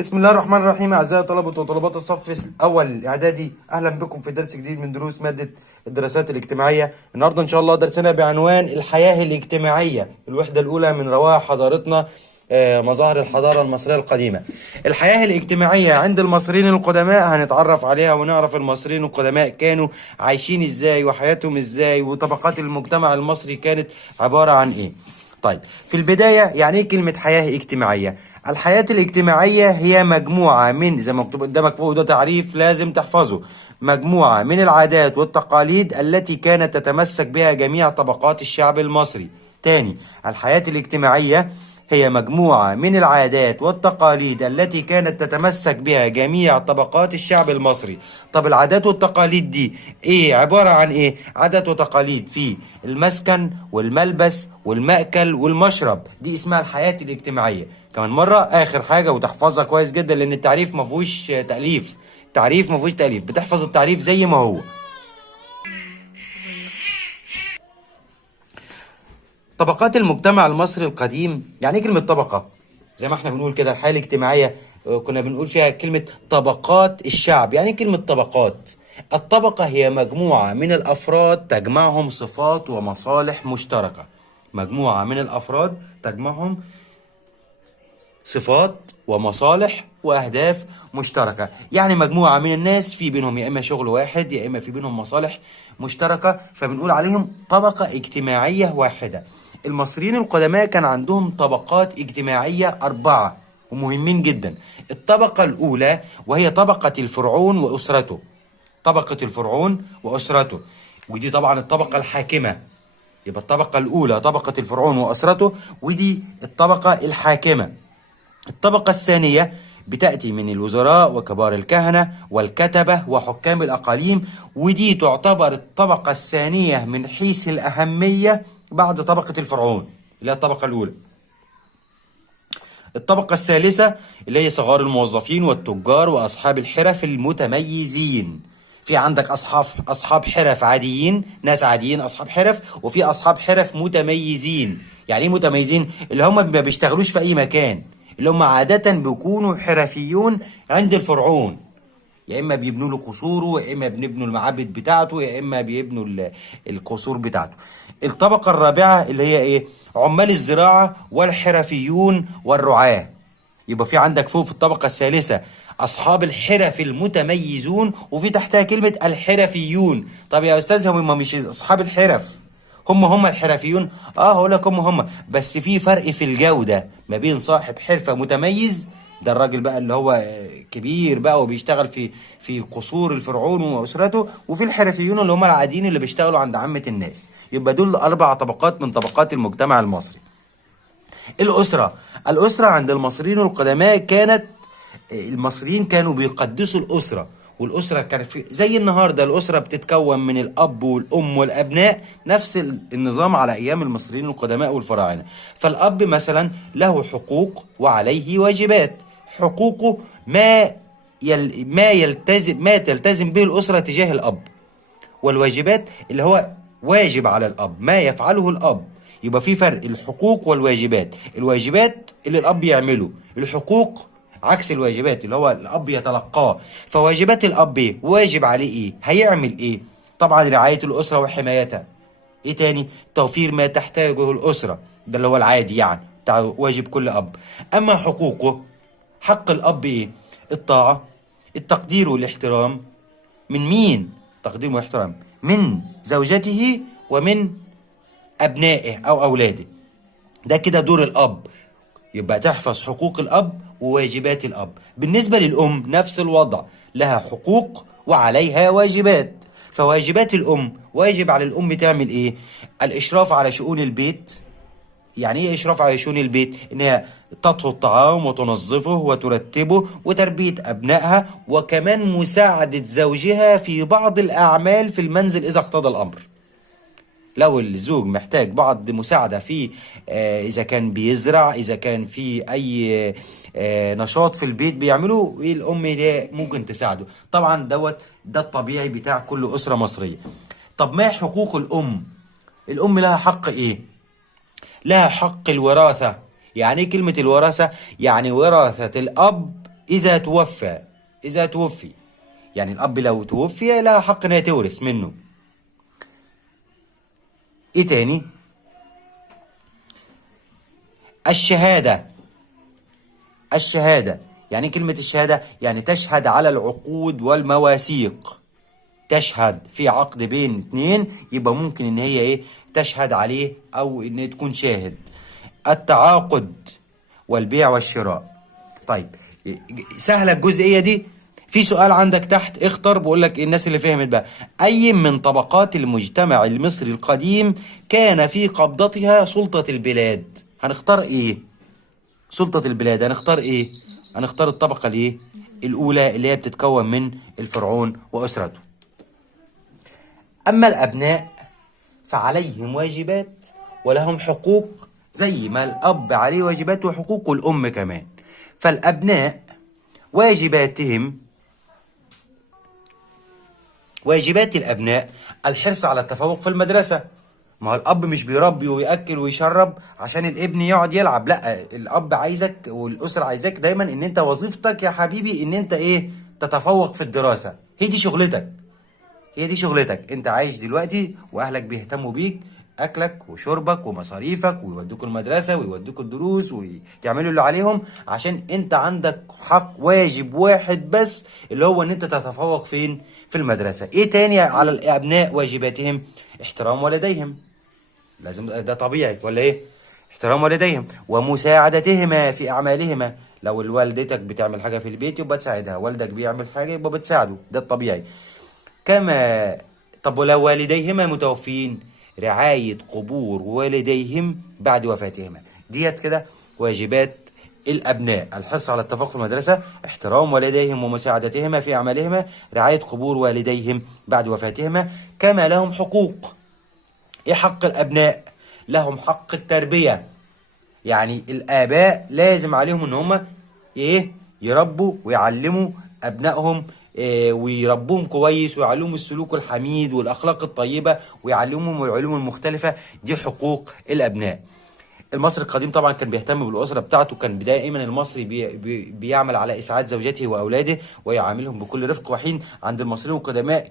بسم الله الرحمن الرحيم. أعزائي طلبة وطلبات الصف الأول الإعدادي، أهلا بكم في درس جديد من دروس مادة الدراسات الاجتماعية. النهاردة إن شاء الله درسنا بعنوان الحياة الاجتماعية، الوحدة الأولى من روائع حضارتنا، مظاهر الحضارة المصرية القديمة. الحياة الاجتماعية عند المصريين القدماء هنتعرف عليها ونعرف المصريين القدماء كانوا عايشين إزاي وحياتهم إزاي وطبقات المجتمع المصري كانت عبارة عن إيه. طيب، في البداية يعني إيه كلمة حياة اجتماعية؟ الحياة الاجتماعية هي مجموعة من، زي ما مكتوب قدامك فوق ده تعريف لازم تحفظه، مجموعة من العادات والتقاليد التي كانت تتمسك بها جميع طبقات الشعب المصري. تاني، الحياة الاجتماعية هي مجموعة من العادات والتقاليد التي كانت تتمسك بها جميع طبقات الشعب المصري. طب العادات والتقاليد دي ايه؟ عبارة عن ايه؟ عادات وتقاليد في المسكن والملبس والمأكل والمشرب، دي اسمها الحياة الاجتماعية. كمان مرة آخر حاجة وتحفظها كويس جدا، لأن التعريف مفهوش تأليف. التعريف مفهوش تأليف، بتحفظ التعريف زي ما هو. طبقات المجتمع المصري القديم، يعني ايه كلمة طبقة؟ زي ما احنا بنقول كده الحياة الاجتماعية، كنا بنقول فيها كلمة طبقات الشعب. يعني ايه كلمة طبقات؟ الطبقة هي مجموعة من الأفراد تجمعهم صفات ومصالح مشتركة. مجموعة من الأفراد تجمعهم صفات ومصالح وأهداف مشتركة. يعني مجموعة من الناس في بينهم يا إما شغل واحد يا إما في بينهم مصالح مشتركة، فبنقول عليهم طبقة اجتماعية واحدة. المصريين القدماء كان عندهم طبقات اجتماعية 4 ومهمين جدا. الطبقة الأولى وهي طبقة الفرعون وأسرته. طبقة الفرعون وأسرته، ودي طبعا الطبقة الحاكمة. يبقى الطبقة الأولى طبقة الفرعون وأسرته، ودي الطبقة الحاكمة. الطبقة الثانية بتأتي من الوزراء وكبار الكهنة والكتبة وحكام الأقاليم، ودي تعتبر الطبقة الثانية من حيث الأهمية بعد طبقة الفرعون اللي هي الطبقة الأولى. الطبقة الثالثة اللي هي صغار الموظفين والتجار وأصحاب الحرف المتميزين. في عندك أصحاب حرف عاديين، ناس عاديين أصحاب حرف، وفي أصحاب حرف متميزين. يعني إيه متميزين؟ اللي هم ما بيشتغلوش في أي مكان، اللي هم عادة بيكونوا حرفيون عند الفرعون. يا اما بيبنوا له قصوره، يا اما بنبنوا المعابد بتاعته، يا اما بيبنوا القصور بتاعته. الطبقة الرابعة اللي هي ايه؟ عمال الزراعة والحرفيون والرعاة. يبقى في عندك فوق في الطبقة الثالثة أصحاب الحرف المتميزون، وفي تحتها كلمة الحرفيون. طب يا أستاذ هم مش أصحاب الحرف هم الحرفيون؟ هقول لك هم بس في فرق في الجودة ما بين صاحب حرفة متميز، ده الراجل بقى اللي هو كبير بقى وبيشتغل في قصور الفرعون وأسرته، وفي الحرفيون اللي هم العاديين اللي بيشتغلوا عند عامة الناس. يبقى دول 4 طبقات من طبقات المجتمع المصري. الأسرة عند المصريين القدماء كانت، المصريين كانوا بيقدسوا الأسرة. والأسرة كانت زي النهاردة الأسرة بتتكون من الأب والأم والأبناء، نفس النظام على أيام المصريين القدماء والفراعنة. فالأب مثلا له حقوق وعليه واجبات. حقوقه ما تلتزم به الأسرة تجاه الأب، والواجبات اللي هو واجب على الأب ما يفعله الأب. يبقى في فرق الحقوق والواجبات. الواجبات اللي الأب يعمله، الحقوق عكس الواجبات اللي هو الأب يتلقاه. فواجبات الأب ايه؟ واجب عليه ايه؟ هيعمل ايه؟ طبعا رعاية الأسرة وحمايتها. ايه تاني؟ توفير ما تحتاجه الأسرة، ده اللي هو العادي يعني بتاع واجب كل أب. أما حقوقه، حق الأب ايه؟ الطاعة، التقدير والاحترام. من مين؟ تقدير واحترام من زوجته ومن أبنائه أو أولاده. ده كده دور الأب. يبقى تحفظ حقوق الأب وواجبات الأب. بالنسبة للأم نفس الوضع، لها حقوق وعليها واجبات. فواجبات الأم، واجب على الأم تعمل إيه؟ الإشراف على شؤون البيت. يعني ايه اشراف على شؤون البيت؟ انها تطهو الطعام وتنظفه وترتبه وتربية ابنائها، وكمان مساعدة زوجها في بعض الاعمال في المنزل اذا اقتضى الامر. لو الزوج محتاج بعض مساعدة في اذا كان بيزرع، اذا كان في اي نشاط في البيت بيعمله، الام دي ممكن تساعده. طبعا ده الطبيعي بتاع كل اسرة مصرية. طب ما حقوق الام؟ الام لها حق ايه؟ لها حق الوراثة. يعني ايه كلمة الوراثة؟ يعني وراثة الأب إذا توفى، إذا توفي، يعني الأب لو توفي لها حق إنها تورث منه. إيه تاني؟ الشهادة. الشهادة يعني كلمة الشهادة يعني تشهد على العقود والمواثيق. تشهد في عقد بين اتنين، يبقى ممكن ان هي ايه تشهد عليه او ان هي تكون شاهد. التعاقد والبيع والشراء. طيب سهلة الجزئية دي. في سؤال عندك تحت اختر، بقول لك الناس اللي فهمت بقى: اي من طبقات المجتمع المصري القديم كان في قبضتها سلطة البلاد؟ هنختار ايه؟ سلطة البلاد هنختار ايه؟ هنختار الطبقة الايه؟ الاولى اللي هي بتتكون من الفرعون واسرته. اما الابناء فعليهم واجبات ولهم حقوق، زي ما الاب عليه واجبات وحقوق والام كمان. فالابناء واجباتهم، واجبات الابناء الحرص على التفوق في المدرسة. ما هو الاب مش بيربي ويأكل ويشرب عشان الابن يقعد يلعب، لا، الاب عايزك والاسره عايزاك دايما ان انت وظيفتك يا حبيبي ان انت ايه تتفوق في الدراسه. هي دي شغلتك، هي دي شغلتك. انت عايش دلوقتي واهلك بيهتموا بيك، اكلك وشربك ومصاريفك، ويودوك المدرسه ويودوك الدروس ويعملوا اللي عليهم، عشان انت عندك حق واجب واحد بس، اللي هو ان انت تتفوق فين؟ في المدرسه. ايه تاني على الابناء واجباتهم؟ احترام والديهم، لازم ده طبيعي ولا ايه؟ احترام والديهم ومساعدتهما في اعمالهما. لو والدتك بتعمل حاجه في البيت يبقى تساعدها، والدك بيعمل حاجه يبقى بتساعده، ده الطبيعي. كما طب ولو والديهما متوفين، رعايه قبور والديهم بعد وفاتهما. ديت كده واجبات الابناء: الحرص على التفوق في المدرسه، احترام والديهم ومساعدتهما في اعمالهما، رعايه قبور والديهم بعد وفاتهما. كما لهم حقوق. ايه حق الابناء؟ لهم حق التربية، يعني الاباء لازم عليهم ان هم ايه يربوا ويعلموا ابنائهم، إيه، ويربوهم كويس ويعلموا السلوك الحميد والاخلاق الطيبة ويعلمهم العلوم المختلفة. دي حقوق الابناء. المصري القديم طبعا كان بيهتم بالاسره بتاعته، كان دائما المصري بيعمل على اسعاد زوجته واولاده ويعاملهم بكل رفق وحين. عند المصريين القدماء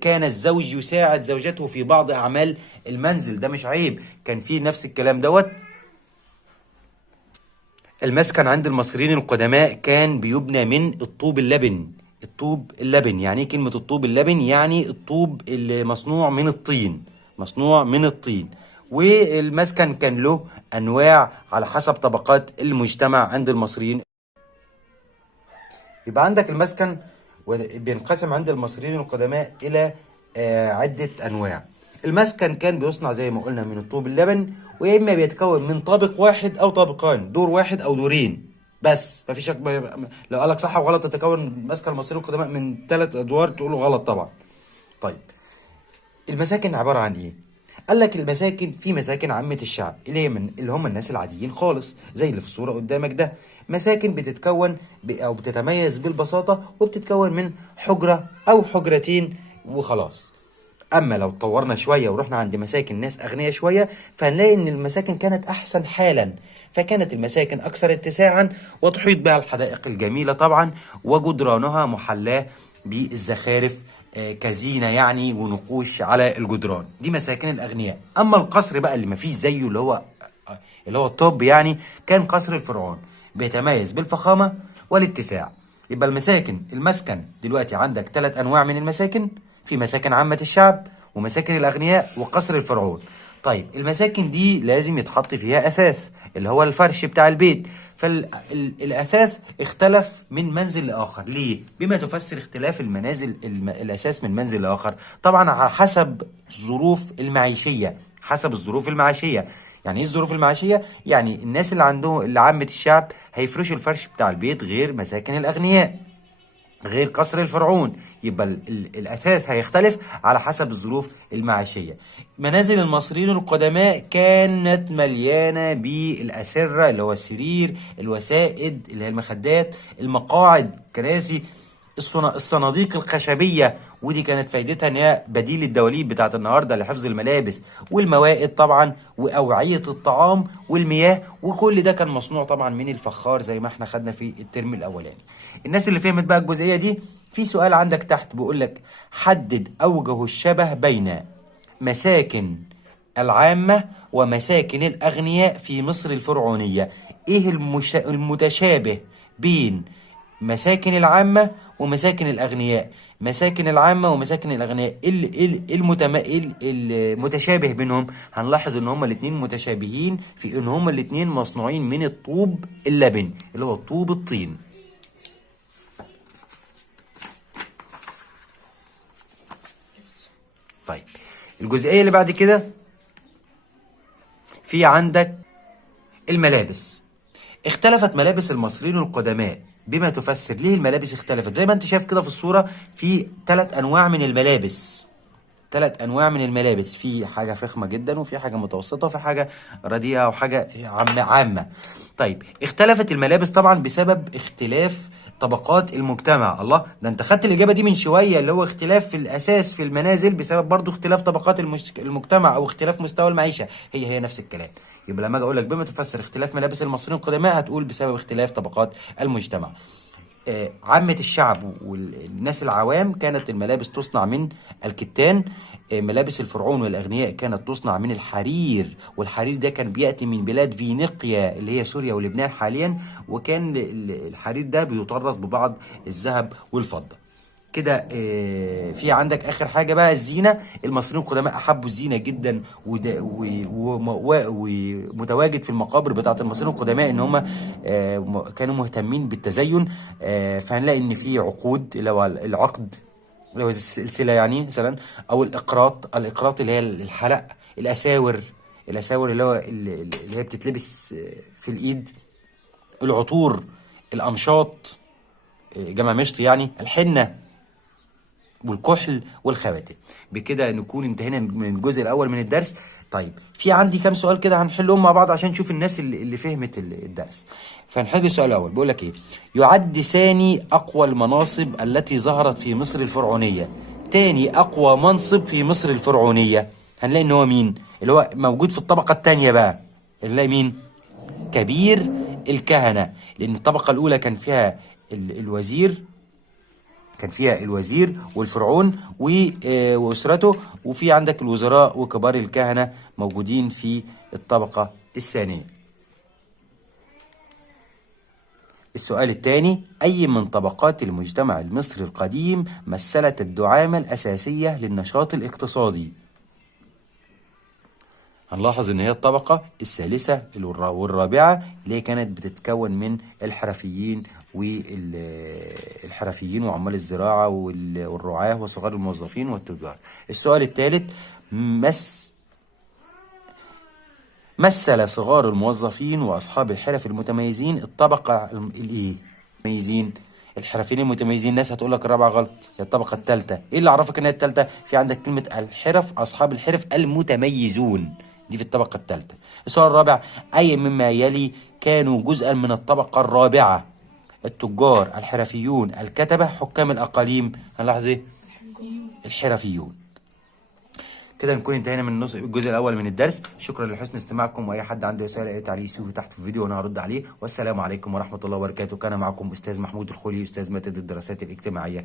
كان الزوج يساعد زوجته في بعض اعمال المنزل، ده مش عيب، كان في نفس الكلام دوت. المسكن عند المصريين القدماء كان بيبنى من الطوب اللبن. الطوب اللبن يعني ايه كلمة الطوب اللبن؟ يعني الطوب اللي مصنوع من الطين، مصنوع من الطين. والمسكن كان له انواع على حسب طبقات المجتمع عند المصريين. يبقى عندك المسكن بينقسم عند المصريين القدماء الى عدة انواع. المسكن كان بيصنع زي ما قلنا من الطوب اللبن، ويا اما بيتكون من طابق واحد او طابقان، دور واحد او دورين بس، مفيش لو قالك صح وغلط تتكون مسكن المصريين القدماء من 3 ادوار تقوله غلط طبعا. طيب المساكن عبارة عن ايه؟ قال لك المساكن في مساكن عامة الشعب اللي هم الناس العاديين خالص، زي اللي في الصورة قدامك ده. مساكن بتتكون او بتتميز بالبساطة، وبتتكون من حجرة او حجرتين وخلاص. اما لو اتطورنا شويه ورحنا عند مساكن ناس اغنياء شويه، فهنلاقي ان المساكن كانت احسن حالا. فكانت المساكن اكثر اتساعا، وتحيط بها الحدائق الجميله طبعا، وجدرانها محلاه بالزخارف كزينه يعني، ونقوش على الجدران. دي مساكن الاغنياء. اما القصر بقى اللي مفيش زيه، اللي هو الطب يعني، كان قصر الفرعون، بيتميز بالفخامه والاتساع. يبقى المسكن دلوقتي عندك 3 انواع من المساكن: في مساكن عامة الشعب، ومساكن الأغنياء، وقصر الفرعون. طيب المساكن دي لازم يتحط فيها أثاث، اللي هو الفرش بتاع البيت. فالأثاث اختلف من منزل لآخر. ليه؟ بما تفسر اختلاف المنازل الأساس من منزل لآخر؟ طبعا على حسب الظروف المعيشية. حسب الظروف المعيشية. يعني ايه الظروف المعيشية؟ يعني الناس اللي عامة الشعب هيفرشوا الفرش بتاع البيت غير مساكن الأغنياء، غير قصر الفرعون. يبقى الأثاث هيختلف على حسب الظروف المعيشية. منازل المصريين القدماء كانت مليانة بالأسرة، اللي هو السرير، الوسائد اللي هي المخدات، المقاعد، كراسي، الصناديق الخشبيه، ودي كانت فايدتها ان هي بديل الدواليب بتاعت النهارده لحفظ الملابس، والموائد طبعا، واوعيه الطعام والمياه، وكل ده كان مصنوع طبعا من الفخار زي ما احنا خدنا في الترم الاولاني. الناس اللي فهمت بقى الجزئيه دي، في سؤال عندك تحت بيقول لك حدد اوجه الشبه بين مساكن العامة ومساكن الأغنياء في مصر الفرعونية. إيه المتشابه بين مساكن العامة ومساكن الأغنياء؟ مساكن العامة ومساكن الأغنياء، المتشابه بينهم؟ هنلاحظ إن هما الاتنين متشابهين في إن هما الاتنين مصنوعين من الطوب اللبن اللي هو طوب الطين. طيب الجزئية اللي بعد كده، في عندك الملابس. اختلفت ملابس المصريين القدماء بما تفسر. ليه الملابس اختلفت؟ زي ما انت شايف كده في الصورة، في 3 أنواع من الملابس. 3 أنواع من الملابس، في حاجة فخمة جدا، وفي حاجة متوسطة، وفي حاجة رديئة، وحاجة عامة. طيب اختلفت الملابس طبعا بسبب اختلاف طبقات المجتمع. الله، ده انت خدت الإجابة دي من شوية، اللي هو اختلاف في الأساس في المنازل بسبب برضو اختلاف طبقات المجتمع أو اختلاف مستوى المعيشة. هي نفس الكلام. يبقى لما اجي اقول لك بما تفسر اختلاف ملابس المصريين القدماء، هتقول بسبب اختلاف طبقات المجتمع. عامة الشعب والناس العوام كانت الملابس تصنع من الكتان. ملابس الفرعون والأغنياء كانت تصنع من الحرير، والحرير ده كان بيأتي من بلاد فينيقيا اللي هي سوريا ولبنان حاليا، وكان الحرير ده بيطرز ببعض الذهب والفضة. كده في عندك اخر حاجه بقى الزينه. المصريين القدماء احبوا الزينه جدا، ومتواجد في المقابر بتاعه المصريين القدماء ان هم كانوا مهتمين بالتزين. فهنلاقي ان في عقود، اللي هو العقد اللي هو السلسله يعني مثلا، او الاقراط اللي هي الحلق، الاساور اللي هي بتتلبس في الايد، العطور، الامشاط جمع مشط يعني، الحنه والكحل والخواتم. بكده نكون انتهينا من الجزء الاول من الدرس. طيب في عندي كام سؤال كده هنحلهم مع بعض عشان نشوف الناس اللي فهمت الدرس. فهنحل السؤال الاول، بيقول لك ايه؟ يعد ثاني اقوى المناصب التي ظهرت في مصر الفرعونيه. تاني اقوى منصب في مصر الفرعونيه هنلاقي ان هو مين؟ اللي هو موجود في الطبقه الثانيه بقى، هنلاقي مين؟ كبير الكهنه. لان الطبقه الاولى كان فيها الوزير، والفرعون وأسرته، وفي عندك الوزراء وكبار الكهنة موجودين في الطبقة الثانية. السؤال الثاني، أي من طبقات المجتمع المصري القديم مثلت الدعامة الأساسية للنشاط الاقتصادي؟ هنلاحظ ان هي الطبقة الثالثة والرابعة، اللي هي كانت بتتكون من الحرفيين وعمال الزراعة والرعاة وصغار الموظفين والتجار. السؤال الثالث، مثل صغار الموظفين واصحاب الحرف المتميزين الطبقة الحرفيين المتميزين. ناس هتقول لك الرابعه غلط، هي الطبقه الثالثه. ايه اللي عرفك ان هي الثالثه؟ في عندك كلمه اصحاب الحرف المتميزون، دي في الطبقه الثالثه. السؤال الرابع، اي مما يلي كانوا جزءا من الطبقه الرابعه؟ التجار، الحرفيون، الكتبه، حكام الاقاليم. هنلاحظ ايه؟ الحرفيون. كده نكون انتهينا من الجزء الاول من الدرس. شكرا لحسن استماعكم، واي حد عنده رساله اي تعليق يسيبه تحت في الفيديو وانا هرد عليه. والسلام عليكم ورحمه الله وبركاته. كان معكم استاذ محمود الخولي، استاذ ماده الدراسات الاجتماعيه.